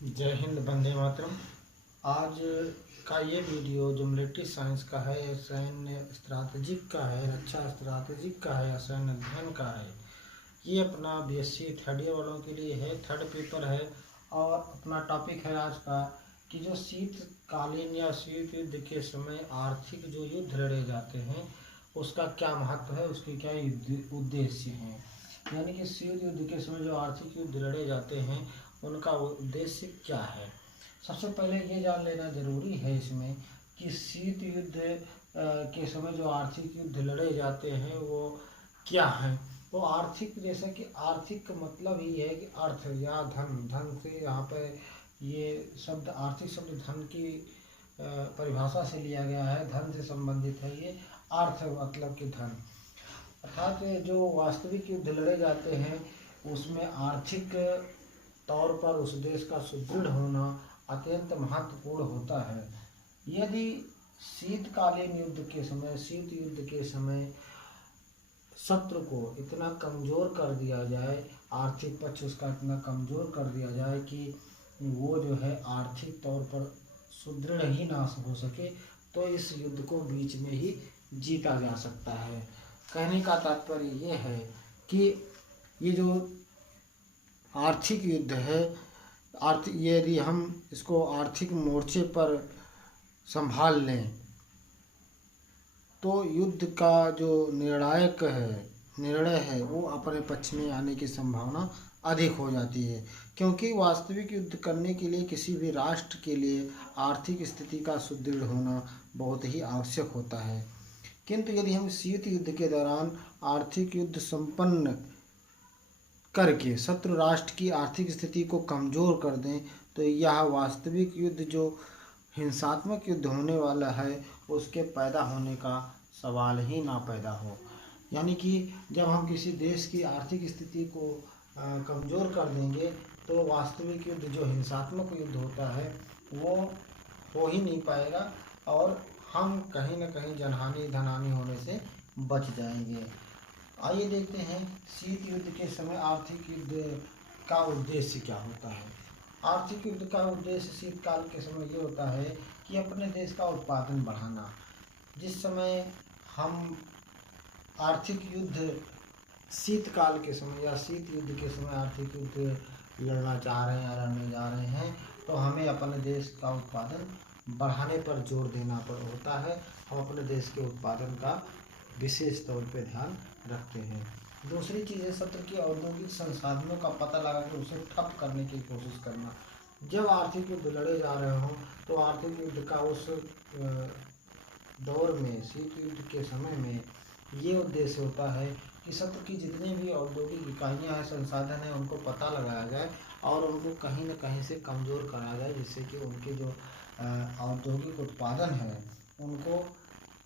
जय हिंद, वंदे मातरम। आज का ये वीडियो जो मिलिट्री साइंस का है, सैन्य स्ट्रैटेजिक का है, रक्षा स्ट्रैटेजिक का है, सैन्य अध्ययन का है। ये अपना बीएससी थर्ड ईयर वालों के लिए है, थर्ड पेपर है। और अपना टॉपिक है आज का कि जो शीतकालीन या शीत युद्ध के समय आर्थिक जो युद्ध लड़े जाते हैं उसका क्या महत्व है, उसके क्या उद्देश्य हैं। यानी कि शीत युद्ध के समय जो आर्थिक युद्ध लड़े जाते हैं उनका उद्देश्य क्या है। सबसे पहले ये जान लेना जरूरी है इसमें कि शीत युद्ध के समय जो आर्थिक युद्ध लड़े जाते हैं वो क्या है। वो आर्थिक, जैसे कि आर्थिक का मतलब ही है कि अर्थ या धन, धन से यहाँ पे ये शब्द आर्थिक शब्द धन की परिभाषा से लिया गया है, धन से संबंधित है ये। अर्थ मतलब कि धन, अर्थात जो वास्तविक युद्ध लड़े जाते हैं उसमें आर्थिक तौर पर उस देश का सुदृढ़ होना अत्यंत महत्वपूर्ण होता है। यदि शीतकालीन युद्ध के समय, शीत युद्ध के समय शत्रु को इतना कमज़ोर कर दिया जाए, आर्थिक पक्ष उसका इतना कमज़ोर कर दिया जाए कि वो जो है आर्थिक तौर पर सुदृढ़ ही ना हो सके, तो इस युद्ध को बीच में ही जीता जा सकता है। कहने का तात्पर्य ये है कि ये जो आर्थिक युद्ध है, आर्थिक, यदि हम इसको आर्थिक मोर्चे पर संभाल लें तो युद्ध का जो निर्णय है वो अपने पक्ष में आने की संभावना अधिक हो जाती है। क्योंकि वास्तविक युद्ध करने के लिए किसी भी राष्ट्र के लिए आर्थिक स्थिति का सुदृढ़ होना बहुत ही आवश्यक होता है। किंतु यदि हम शीत युद्ध के दौरान आर्थिक युद्ध संपन्न करके शत्रु राष्ट्र की आर्थिक स्थिति को कमज़ोर कर दें तो यह वास्तविक युद्ध जो हिंसात्मक युद्ध होने वाला है उसके पैदा होने का सवाल ही ना पैदा हो। यानी कि जब हम किसी देश की आर्थिक स्थिति को कमज़ोर कर देंगे तो वास्तविक युद्ध जो हिंसात्मक युद्ध होता है वो हो ही नहीं पाएगा और हम कहीं न कहीं जनहानि धनहानि होने से बच जाएंगे। आइए देखते हैं शीत युद्ध के समय आर्थिक युद्ध का उद्देश्य क्या होता है। आर्थिक युद्ध का उद्देश्य शीतकाल के समय ये होता है कि अपने देश का उत्पादन बढ़ाना। जिस समय हम आर्थिक युद्ध शीतकाल के समय या शीत युद्ध के समय आर्थिक युद्ध लड़ना चाह रहे हैं या लड़ने जा रहे हैं तो हमें अपने देश का उत्पादन बढ़ाने पर जोर देना होता है। हम अपने देश के उत्पादन का विशेष तौर पे ध्यान रखते हैं। दूसरी चीज़ है शत्रु के औद्योगिक संसाधनों का पता लगा कर उसे ठप करने की कोशिश करना। जब आर्थिक युद्ध लड़े जा रहे हों तो आर्थिक युद्ध का उस दौर में, शीत युद्ध के समय में ये उद्देश्य होता है कि शत्रु की जितनी भी औद्योगिक इकाइयाँ हैं, संसाधन हैं, उनको पता लगाया जाए और उनको कहीं न कहीं से कमज़ोर कराया जाए, जिससे कि उनके जो औद्योगिक उत्पादन है उनको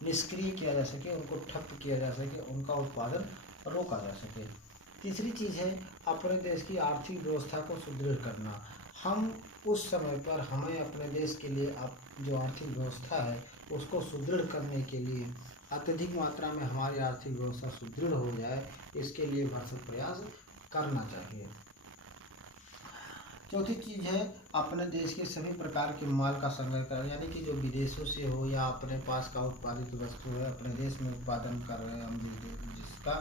निष्क्रिय किया जा सके, उनको ठप किया जा सके, उनका उत्पादन रोका जा सके। तीसरी चीज़ है अपने देश की आर्थिक व्यवस्था को सुदृढ़ करना। हम उस समय पर हमें अपने देश के लिए जो आर्थिक व्यवस्था है उसको सुदृढ़ करने के लिए अत्यधिक मात्रा में हमारी आर्थिक व्यवस्था सुदृढ़ हो जाए, इसके लिए भरसक प्रयास करना चाहिए। चौथी चीज़ है अपने देश के सभी प्रकार के माल का संग्रह करना। यानी कि जो विदेशों से हो या अपने पास का उत्पादित वस्तु है, अपने देश में उत्पादन कर रहे हैं हम जिसका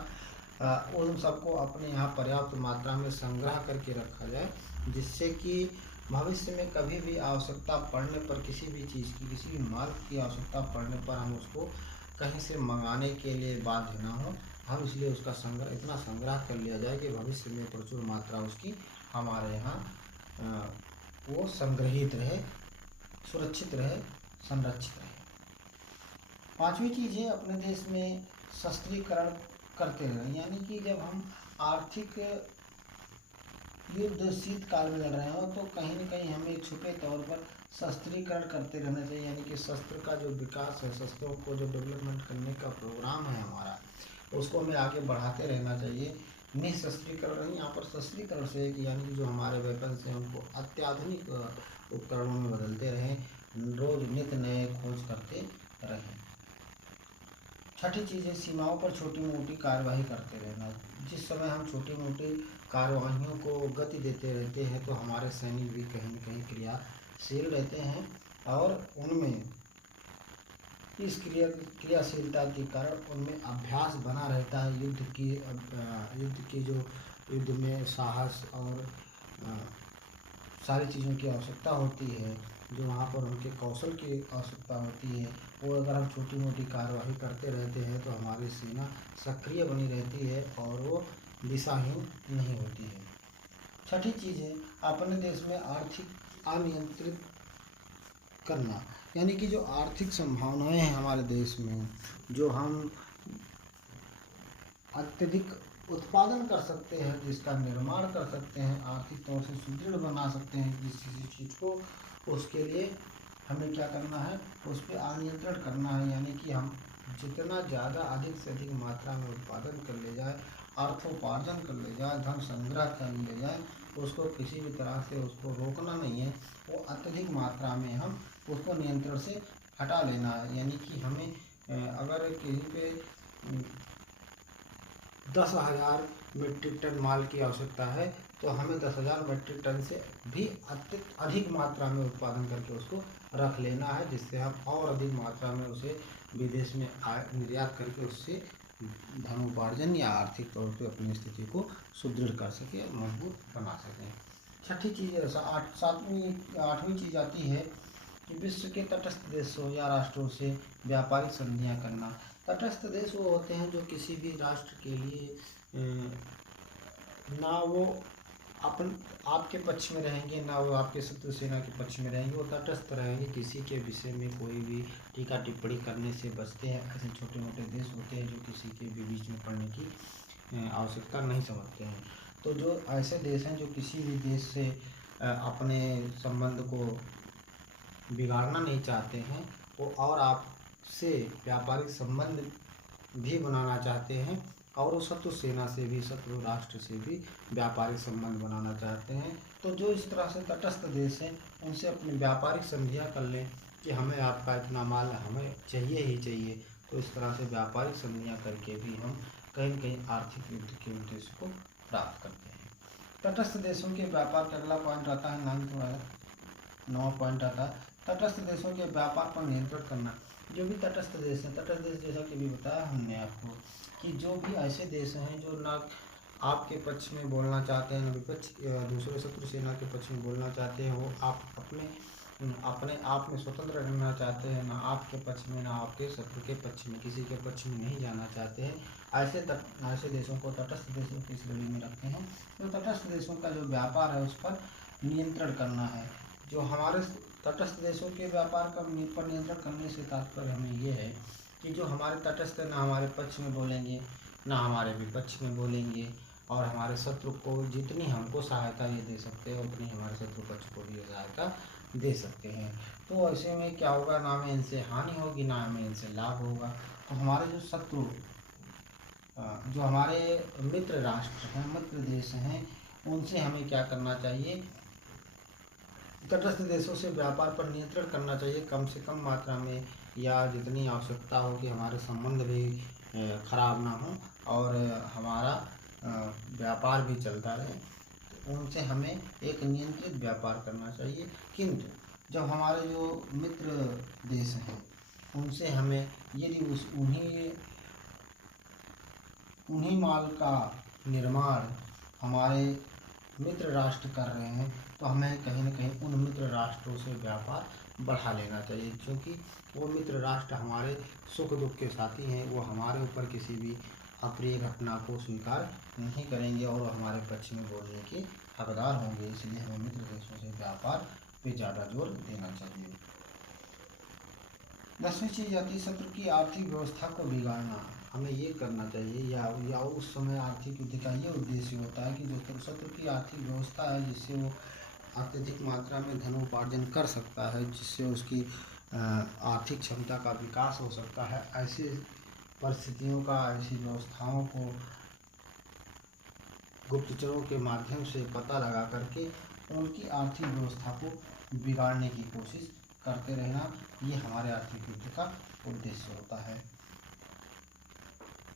उन सबको अपने यहाँ पर्याप्त मात्रा में संग्रह करके रखा जाए, जिससे कि भविष्य में कभी भी आवश्यकता पड़ने पर किसी भी चीज़ की, किसी भी माल की आवश्यकता पड़ने पर हम उसको कहीं से मंगाने के लिए बाध्य ना हो। हम इसलिए उसका इतना संग्रह कर लिया जाए कि भविष्य में प्रचुर मात्रा उसकी हमारे यहाँ वो संग्रहित रहे, सुरक्षित रहे, संरक्षित रहे। पांचवी चीज़ है अपने देश में शस्त्रीकरण करते रहें। यानी कि जब हम आर्थिक युद्ध शीतकाल में लड़ रहे हो तो कहीं न कहीं हमें छुपे तौर पर शस्त्रीकरण करते रहना चाहिए। यानी कि शस्त्र का जो विकास है, शस्त्रों को जो डेवलपमेंट करने का प्रोग्राम है हमारा, उसको हमें आगे बढ़ाते रहना चाहिए। निःशस्त्रीकरण नहीं, यहाँ पर शस्त्रीकरण से कि यानी कि जो हमारे वेपन्स हैं उनको अत्याधुनिक उपकरणों में बदलते रहें, रोज नित्य नए खोज करते रहें। छठी चीज़ है सीमाओं पर छोटी मोटी कार्यवाही करते रहना। जिस समय हम छोटी मोटी कार्यवाहियों को गति देते रहते हैं, तो हमारे सैनिक भी कहीं न कहीं क्रियाशील रहते हैं और उनमें इस क्रियाशीलता के कारण उनमें अभ्यास बना रहता है। युद्ध में साहस और सारी चीज़ों की आवश्यकता होती है, जो वहाँ पर उनके कौशल की आवश्यकता होती है, वो अगर हम छोटी मोटी कार्यवाही करते रहते हैं तो हमारी सेना सक्रिय बनी रहती है और वो दिशाहीन नहीं होती है। छठी चीज़ है अपने देश में आर्थिक अनियंत्रित करना, यानी कि जो आर्थिक संभावनाएं हैं हमारे देश में, जो हम अत्यधिक उत्पादन कर सकते हैं, जिसका निर्माण कर सकते हैं, आर्थिक तौर से सुदृढ़ बना सकते हैं किसी चीज़ को, उसके लिए हमें क्या करना है, उस पर अनियंत्रण करना है। यानी कि हम जितना ज़्यादा अधिक से अधिक मात्रा में उत्पादन कर ले जाए, अर्थोपार्जन कर ले जाए, धन संग्रह कर ले जाए, उसको किसी भी तरह से उसको रोकना नहीं है, वो अत्यधिक मात्रा में हम उसको नियंत्रण से हटा लेना है। यानी कि हमें अगर कहीं पे 10,000 मीट्रिक टन माल की आवश्यकता है, तो हमें 10,000 मीट्रिक टन से भी अधिक मात्रा में उत्पादन करके उसको रख लेना है, जिससे हम और अधिक मात्रा में उसे विदेश में निर्यात करके उससे धनोपार्जन या आर्थिक तौर पे अपनी स्थिति को सुदृढ़ कर सके, मजबूत बना सकें। छठी चीज़ आठवीं चीज़ आती है कि विश्व के तटस्थ देशों या राष्ट्रों से व्यापारिक संधियां करना। तटस्थ देश वो होते हैं जो किसी भी राष्ट्र के लिए ना वो आपके पक्ष में रहेंगे, ना वो आपके शत्रु सेना के पक्ष में रहेंगे, वो तटस्थ रहेंगे, किसी के विषय में कोई भी टीका टिप्पणी करने से बचते हैं। ऐसे छोटे मोटे देश होते हैं जो किसी के भी बीच में पड़ने की आवश्यकता नहीं समझते हैं। तो जो ऐसे देश हैं जो किसी भी देश से अपने संबंध को बिगाड़ना नहीं चाहते हैं, वो और आपसे व्यापारिक संबंध भी बनाना चाहते हैं, और वो शत्रु सेना से भी, शत्रु राष्ट्र से भी व्यापारिक संबंध बनाना चाहते हैं, तो जो इस तरह से तटस्थ देश हैं उनसे अपनी व्यापारिक संधियां कर लें कि हमें आपका इतना माल हमें चाहिए ही चाहिए। तो इस तरह से व्यापारिक संधियां करके भी हम कहीं न कहीं आर्थिक युद्ध के उद्देश्य को प्राप्त करते हैं। तटस्थ देशों के व्यापार का अगला पॉइंट आता है 9वां पॉइंट आता है तटस्थ देशों के व्यापार पर नियंत्रण करना। जो भी तटस्थ देश हैं, तटस्थ देश जैसा कि भी बताया हमने आपको कि जो भी ऐसे देश हैं जो ना आपके पक्ष में बोलना चाहते हैं, ना विपक्ष दूसरे शत्रु सेना के पक्ष में बोलना चाहते हैं, वो आप अपने आप में स्वतंत्र रहना चाहते हैं, ना आपके पक्ष में ना आपके शत्रु के पक्ष में, किसी के पक्ष में नहीं जाना चाहते हैं, ऐसे देशों को तटस्थ देशों की श्रेणी में रखते हैं। तो तटस्थ देशों का जो व्यापार है उस पर नियंत्रण करना है। जो हमारे तटस्थ देशों के व्यापार पर नियंत्रण करने से तात्पर्य हमें ये है कि जो हमारे तटस्थ ना हमारे पक्ष में बोलेंगे, ना हमारे विपक्ष में बोलेंगे, और हमारे शत्रु को जितनी हमको सहायता ये दे सकते हैं उतनी हमारे शत्रु पक्ष को भी सहायता दे सकते हैं। तो ऐसे में क्या होगा, ना हमें इनसे हानि होगी ना हमें इनसे लाभ होगा। तो हमारे जो शत्रु जो हमारे मित्र राष्ट्र हैं, मित्र देश हैं, उनसे हमें क्या करना चाहिए, तटस्थ देशों से व्यापार पर नियंत्रण करना चाहिए, कम से कम मात्रा में, या जितनी आवश्यकता हो कि हमारे संबंध भी खराब ना हो और हमारा व्यापार भी चलता रहे, तो उनसे हमें एक नियंत्रित व्यापार करना चाहिए। किंतु जब हमारे जो मित्र देश हैं उनसे हमें यदि उन्हीं माल का निर्माण हमारे मित्र राष्ट्र कर रहे हैं, तो हमें कहीं न कहीं उन मित्र राष्ट्रों से व्यापार बढ़ा लेना चाहिए, क्योंकि वो मित्र राष्ट्र हमारे सुख दुख के साथी हैं, वो हमारे ऊपर किसी भी अप्रिय घटना को स्वीकार नहीं करेंगे और हमारे पक्ष में बोलने के हकदार होंगे। इसलिए हमें मित्र देशों से व्यापार पे ज़्यादा जोर देना चाहिए। 10वीं चीज़ आती है शत्रु की आर्थिक व्यवस्था को बिगाड़ना। हमें ये करना चाहिए, या उस समय आर्थिक युद्ध का ये उद्देश्य होता है कि जो शत्रु की आर्थिक व्यवस्था है, जिससे वो अत्यधिक मात्रा में धनोपार्जन कर सकता है, जिससे उसकी आर्थिक क्षमता का विकास हो सकता है, ऐसी परिस्थितियों का, ऐसी व्यवस्थाओं को गुप्तचरों के माध्यम से पता लगा करके उनकी आर्थिक व्यवस्था को बिगाड़ने की कोशिश करते रहना, ये हमारे आर्थिक युद्ध का उद्देश्य होता है।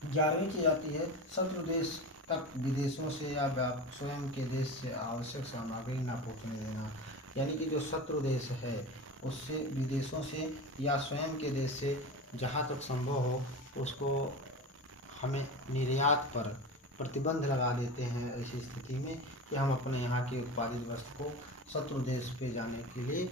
11वीं चीज आती है शत्रु देश तक विदेशों से या स्वयं के देश से आवश्यक सामग्री न पहुँचने देना। यानी कि जो शत्रु देश है उससे, विदेशों से या स्वयं के देश से जहाँ तक संभव हो उसको हमें निर्यात पर प्रतिबंध लगा देते हैं। ऐसी स्थिति में कि हम अपने यहाँ की उत्पादित वस्तु को शत्रु देश पे जाने के लिए,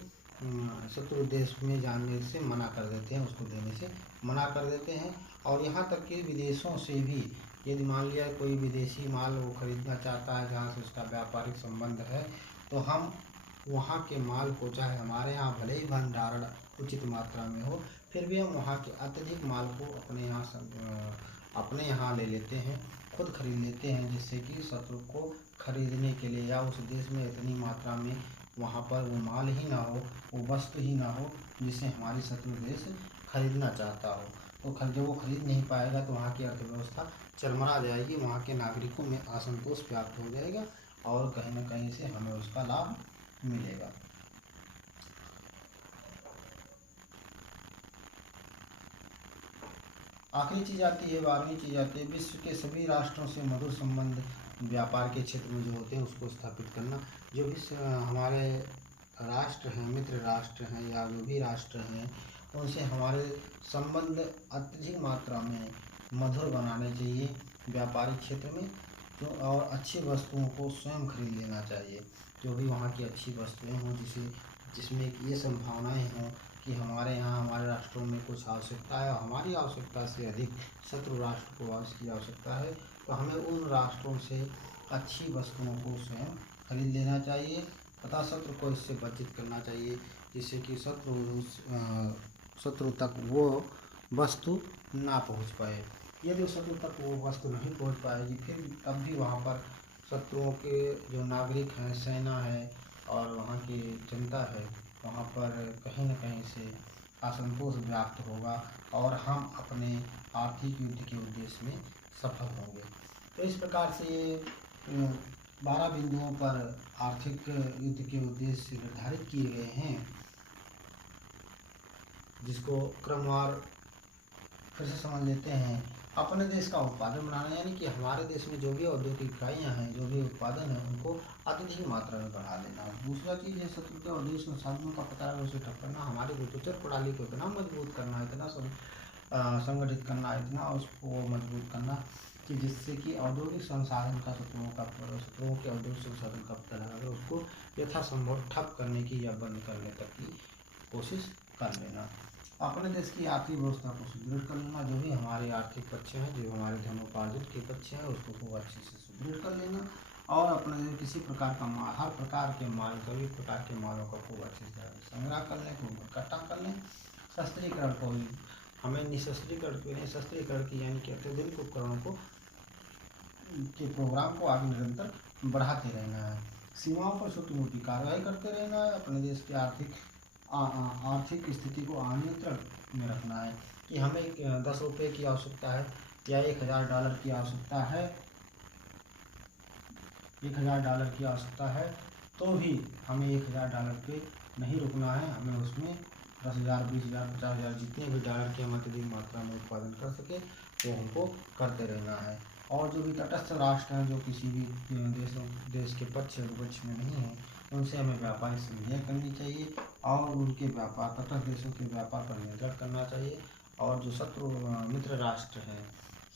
शत्रु देश में जाने से मना कर देते हैं, उसको देने से मना कर देते हैं। और यहाँ तक कि विदेशों से भी यदि मान लिया कोई विदेशी माल वो खरीदना चाहता है जहाँ से उसका व्यापारिक संबंध है, तो हम वहाँ के माल को, चाहे हमारे यहाँ भले ही भंडारण उचित मात्रा में हो, फिर भी हम वहाँ के अत्यधिक माल को अपने यहाँ ले लेते हैं, खुद खरीद लेते हैं, जिससे कि शत्रु को खरीदने के लिए या उस देश में इतनी मात्रा में वहाँ पर वो माल ही ना हो, वो वस्तु ही ना हो जिसे हमारी शत्रु देश खरीदना चाहता हो। तो जब वो खरीद नहीं पाएगा तो वहाँ की अर्थव्यवस्था चरमरा जाएगी, वहाँ के नागरिकों में असंतोष व्याप्त हो जाएगा और कहीं न कहीं से हमें उसका लाभ मिलेगा। आखिरी चीज़ आती है, 12वीं चीज़ आती है, विश्व के सभी राष्ट्रों से मधुर संबंध व्यापार के क्षेत्र में जो होते हैं उसको स्थापित करना। जो भी हमारे राष्ट्र हैं, मित्र राष्ट्र हैं या जो भी राष्ट्र हैं, उनसे हमारे संबंध अत्यधिक मात्रा में मधुर बनाने चाहिए व्यापारिक क्षेत्र में। जो और अच्छी वस्तुओं को स्वयं खरीद लेना चाहिए, जो भी वहाँ की अच्छी वस्तुएं हों, जिसमें ये संभावनाएं हों कि हमारे यहाँ, हमारे राष्ट्रों में कुछ आवश्यकता है और हमारी आवश्यकता से अधिक शत्रु राष्ट्र को उसकी आवश्यकता है, तो हमें उन राष्ट्रों से अच्छी वस्तुओं को स्वयं खरीद लेना चाहिए तथा शत्रु को इससे वंचित करना चाहिए, जिससे कि शत्रु तक वो वस्तु ना पहुँच पाए। यदि शत्रु तक वो वस्तु नहीं पहुँच पाएगी, फिर तब भी वहाँ पर शत्रुओं के जो नागरिक हैं, सेना है और वहाँ की जनता है, वहाँ पर कहीं न कहीं से असंतोष व्याप्त होगा और हम अपने आर्थिक युद्ध के उद्देश्य में सफल होंगे। तो इस प्रकार से 12 बिंदुओं पर आर्थिक युद्ध के उद्देश्य निर्धारित किए गए हैं, जिसको क्रमवार फिर से समझ लेते हैं। अपने देश का उत्पादन बनाना, यानी कि हमारे देश में जो भी औद्योगिक इकाइयाँ हैं, जो भी उत्पादन है, उनको अत्यधिक मात्रा में बढ़ा देना। दूसरा चीज़ है शत्रु के और देश संसाधनों का पता है उसे ठप करना, हमारी गुप्तचर प्रणाली को इतना मजबूत करना, इतना संगठित करना, इतना उसको मजबूत करना कि जिससे कि औद्योगिक संसाधन का शत्रुओं के औद्योगिक संसाधन का पता लगा उसको यथासंभव ठप करने की या बंद करने तक की कोशिश कर लेना। अपने देश की आर्थिक व्यवस्था को सुदृढ़ कर लेना, जो भी हमारे आर्थिक पक्ष हैं, जो हमारे धनोपार्जन के पक्ष हैं, उसको खूब अच्छे से सुदृढ़ कर लेना और अपने किसी प्रकार का हर प्रकार के माल, सभी प्रकार के मालों का खूब अच्छे से संग्रह कर लें, खूब इकट्ठा कर लें। शस्त्रीकरण को हमें शस्त्रीकरण की यानी कि अत्याधुनिक उपकरणों को के प्रोग्राम को आगे निरंतर बढ़ाते रहना है। सीमाओं पर छोटी मोटी कार्रवाई करते रहना है। अपने देश की आर्थिक स्थिति को नियंत्रण में रखना है कि हमें 10 रुपये की आवश्यकता है या $1000 की आवश्यकता है, $1000 तो भी हमें $1000 पे नहीं रुकना है। हमें उसमें 10,000, 20,000, 50,000 जितने भी डॉलर की हम अत्यधिक मात्रा में उत्पादन कर सके वो हमको करते रहना है। और जो भी तटस्थ राष्ट्र हैं, जो किसी भी देश के पक्ष विपक्ष में नहीं है, उनसे हमें व्यापारिक संधियाँ करनी चाहिए और उनके तटस्थ देशों के व्यापार पर नियंत्रण करना चाहिए। और जो मित्र राष्ट्र हैं,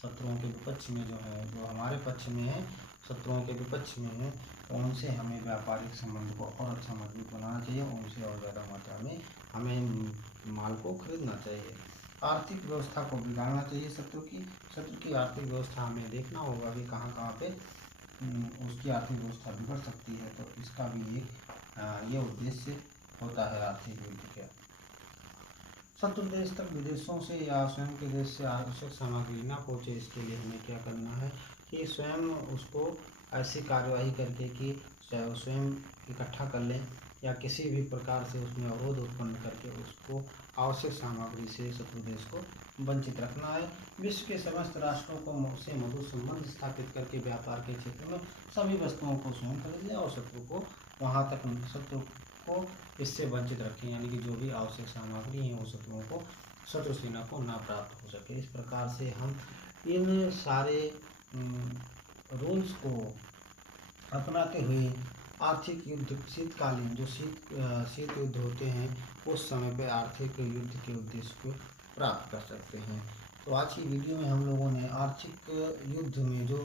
शत्रुओं के विपक्ष में जो है, जो हमारे पक्ष में है, शत्रुओं के विपक्ष में है, उनसे हमें व्यापारिक संबंध को और अच्छा मजबूत बनाना चाहिए, उनसे और ज़्यादा मात्रा में हमें माल को खरीदना चाहिए। आर्थिक व्यवस्था को बिगाड़ना चाहिए शत्रु की आर्थिक व्यवस्था हमें देखना होगा कि कहाँ कहाँ पे उसकी आर्थिक व्यवस्था बिगड़ सकती है। तो इसका भी एक ये उद्देश्य होता है आर्थिक युद्ध का। शत्रु देश तक विदेशों से या स्वयं के देश से आवश्यक सामग्री ना पहुँचे, इसके लिए हमें क्या करना है कि स्वयं उसको ऐसी कार्यवाही करके कि स्वयं इकट्ठा कर लें या किसी भी प्रकार से उसमें अवरोध उत्पन्न करके उसको आवश्यक सामग्री से शत्रु देश को वंचित रखना है। विश्व के समस्त राष्ट्रों को से मधुर संबंध स्थापित करके व्यापार के क्षेत्र में सभी वस्तुओं को स्वयं खरीद लें और शत्रु को इससे वंचित रखें, यानी कि जो भी आवश्यक सामग्री है वो शत्रु सेना को ना प्राप्त हो सके। इस प्रकार से हम इन सारे रूल्स को अपनाते हुए आर्थिक युद्ध, शीतकालीन जो शीत युद्ध होते हैं उस समय पे आर्थिक युद्ध के उद्देश्य को प्राप्त कर सकते हैं। तो आज की वीडियो में हम लोगों ने आर्थिक युद्ध में जो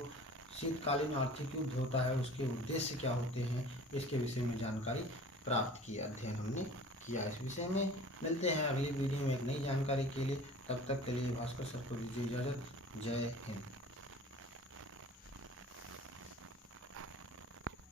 शीतकालीन आर्थिक युद्ध होता है उसके उद्देश्य क्या होते हैं इसके विषय में जानकारी प्राप्त की, अध्ययन हमने किया इस विषय में। मिलते हैं अगली वीडियो में एक नई जानकारी के लिए, तब तक के लिए भास्कर सर को दीजिए इजाज़त। जय हिंद।